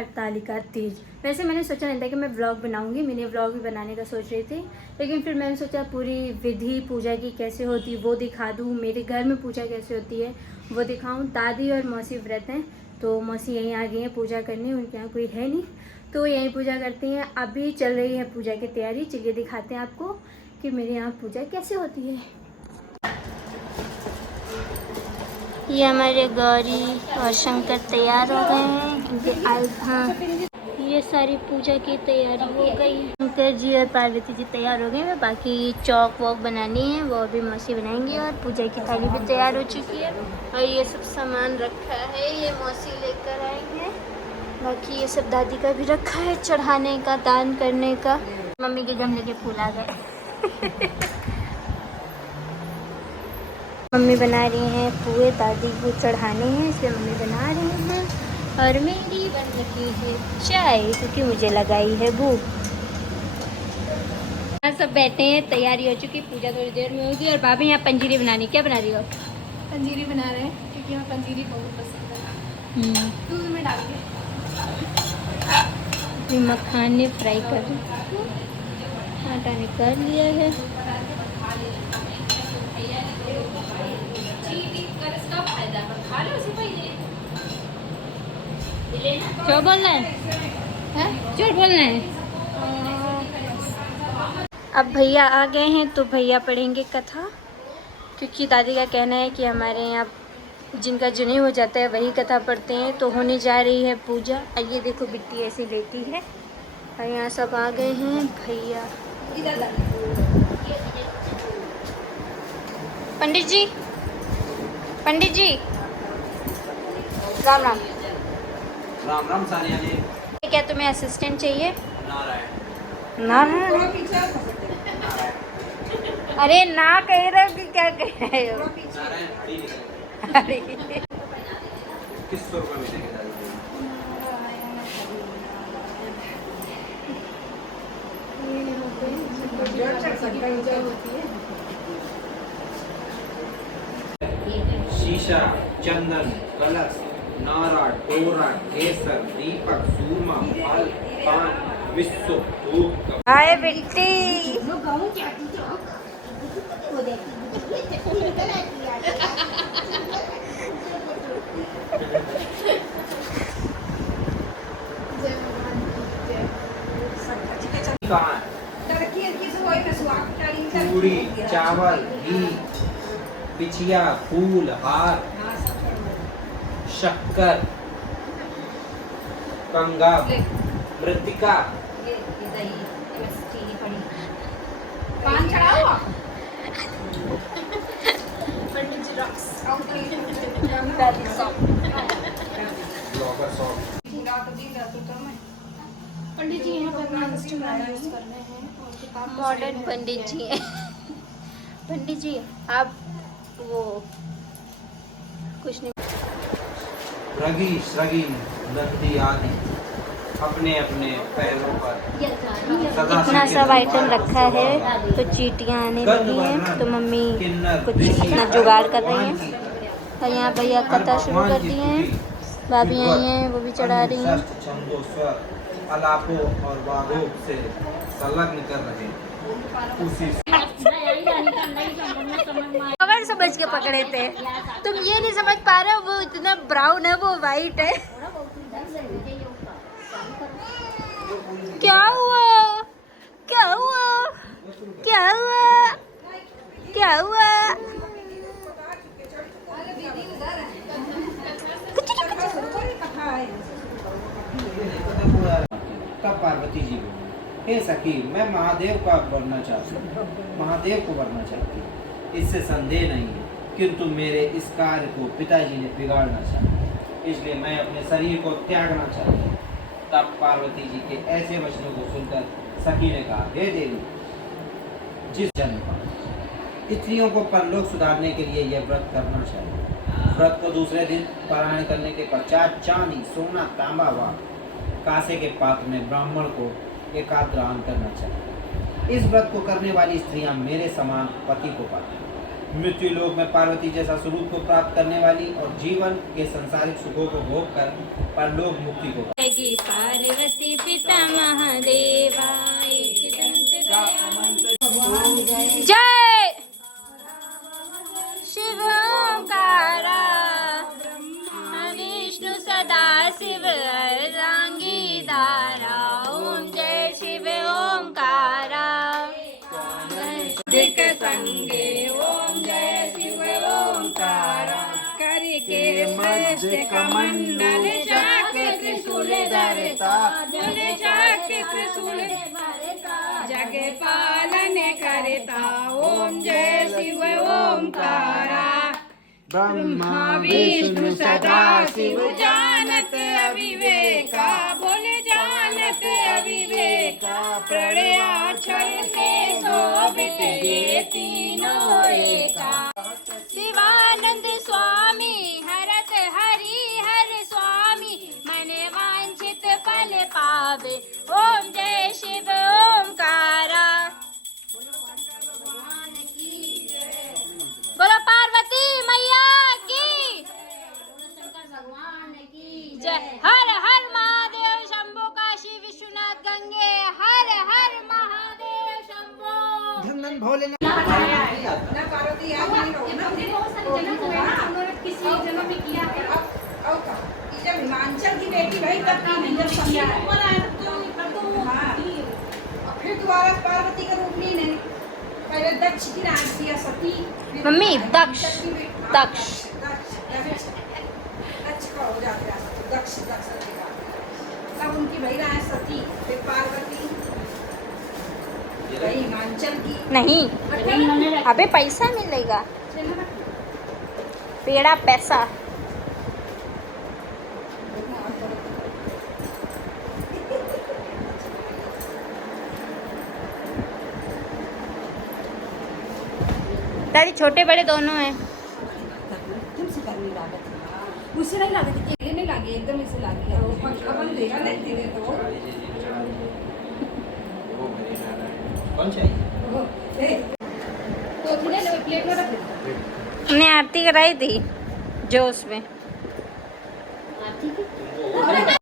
हरतालिका तीज। वैसे मैंने सोचा नहीं था कि मैं व्लॉग बनाऊंगी, मिनी व्लॉग भी बनाने का सोच रही थी, लेकिन फिर मैंने सोचा पूरी विधि पूजा की कैसे होती वो दिखा दूँ, मेरे घर में पूजा कैसे होती है वो दिखाऊँ। दादी और मौसी व्रत हैं, तो मौसी यहीं आ गई हैं पूजा करने, उनके यहाँ कोई है नहीं तो यहीं पूजा करती हैं। अभी चल रही है पूजा की तैयारी, चलिए दिखाते हैं आपको कि मेरे यहाँ पूजा कैसे होती है। ये हमारे गौरी और शंकर तैयार हो गए हैं, इनके हाँ ये सारी पूजा की तैयारी हो गई। शंकर जी और पार्वती जी तैयार हो गए हैं, बाकी चौक वॉक बनानी है वो अभी मौसी बनाएंगी, और पूजा की थाली भी तैयार हो चुकी है और ये सब सामान रखा है, ये मौसी लेकर आई है। बाकी ये सब दादी का भी रखा है चढ़ाने का, दान करने का। मम्मी के गमले के फूल आ गए। मम्मी बना रही हैं पुए, दादी को चढ़ाने हैं इसलिए मम्मी बना रही हैं, और मेरी बन रही है चाय क्योंकि मुझे लगाई है भूख। यहाँ सब बैठे हैं, तैयारी हो चुकी, पूजा थोड़ी देर में होगी। और भाभी यहाँ पंजीरी बनानी, क्या बना रही हो? पंजीरी बना रहे हैं क्योंकि हमें पंजीरी बहुत पसंद है। दूध में डाल के मखाने फ्राई कर रही हूँ, आटा निकाल लिया है। जो बोलना है, जो बोलना है। अब भैया आ गए हैं तो भैया पढ़ेंगे कथा, क्योंकि दादी का कहना है कि हमारे यहाँ जिनका जुनी हो जाता है वही कथा पढ़ते हैं। तो होने जा रही है पूजा। ये देखो बिट्टी ऐसी लेती है, और यहाँ सब आ गए हैं भैया। पंडित जी, पंडित जी, राम राम। राम राम सानिया जी। क्या तुम्हें असिस्टेंट चाहिए? नारायण। नारायण? अरे ना कह रहे हो कि क्या कह रहे हो? नारायण हरी अरे किस स्वर में मिलेंगे दादी? शीशा, चंदन, कलश, नारा, टोरा, केसर, दीपक, सूरमा, फल, पान, विश्व, धूप। हाय बिट्टी। पूरी, चावल, घी, पिछिया, फूल, हार, शक्कर, कंगा, मृतिका। पान चढ़ाओ। पंडित जी यहाँ पर इंस्टाग्राम यूज कर रहे हैं, मॉडर्न पंडित जी हैं। पंडित जी आप वो कुछ नहीं। रगी श्रगी नंदी आदि अपने अपने पैरों पर इतना सब आइटम रखा है, तो चींटियाँ आने लगी हैं, तो मम्मी कुछ अपना जुगाड़ कर रही हैं। और यहाँ भैया कथा शुरू कर दी हैं, भाभी आई हैं वो भी चढ़ा रही हैं। छंदों, स्वर, अलापों और वागों से संलग्न कर रहे उसी कवर समझ के पकड़े थे, तुम ये नहीं समझ पा रहे हो वो इतना ब्राउन है वो वाइट है। क्या हुआ, क्या हुआ, क्या हुआ, क्या हुआ? तब पार्वती जी बोली, हे सखी, मैं महादेव का बनना चाहती हूँ, महादेव को बनना चाहती हूँ, इससे संदेह नहीं है, किंतु मेरे इस कार्य को पिताजी ने बिगाड़ना चाहा, इसलिए मैं अपने शरीर को त्यागना चाहती हूँ। तब पार्वती जी के ऐसे वचनों को सुनकर सखी ने कहा, हे देवी, जिस जन्म पर स्त्रियों को परलोक सुधारने के लिए यह व्रत करना चाहिए। व्रत को दूसरे दिन पारायण करने के पश्चात चांदी, सोना, तांबा व कांसे के पात्र में ब्राह्मण को एकाग्र दान करना चाहिए। इस व्रत को करने वाली स्त्रियां मेरे समान पति को पाती हैं। मृत्यु लोक में पार्वती जैसा स्वरूप को प्राप्त करने वाली और जीवन के संसारिक सुखों को भोग कर परलोक मुक्ति को पार्वती पिता महादेवा जय शिव ओंकारा विष्णु सदा शिव अर्धांगी धारा ओम जय शिव ओंकारा दिक संगे ओम जय शिव ओंकारा करके मध्य कमंडल चाके त्रिशूल धरता जल चाके त्रिशूल जग पालन करता ओम जय शिव ओंकारा ब्रह्मा विष्णु सदा शिव जानत अविवेका बोले जानत अविवेका प्रणयाक्षर से शोभित ये तीनों एका शिवानंद स्वामी हरत हरि हर स्वामी मन वांछित फल पावे ओम जय शिव ओंकारा बोलो पार्वती मैया की जय हर हर महादेव शंभो काशी विश्वनाथ गंगे हर हर महादेव शंभो धन धन भोले ना पार्वती आज नहीं रहो ना उन्होंने किसी जन्म में किया है अब का ये जब हिमांचल की बेटी भाई करती नहीं जब समझा ऊपर आया तो हां और फिर दोबारा पार्वती का रूप नहीं पहले दक्ष की राज किया सती मम्मी दक्ष दक्ष दक्ष का हो जाता है दक्ष तब उनकी भैया है सती फिर पार्वती भाई हिमांचल की नहीं अबे पैसा मिलेगा पेड़ा पैसा दादी छोटे बड़े दोनों हैं तुमसे करनी लागत मुझसे नहीं लागत अकेले नहीं लागे एकदम इसे लागे वो पंखा बंद देगा नहीं तेरे तो कौन चाहिए तो थोड़े ले प्लेट में रख हमने आरती कराई थी जोश में आरती की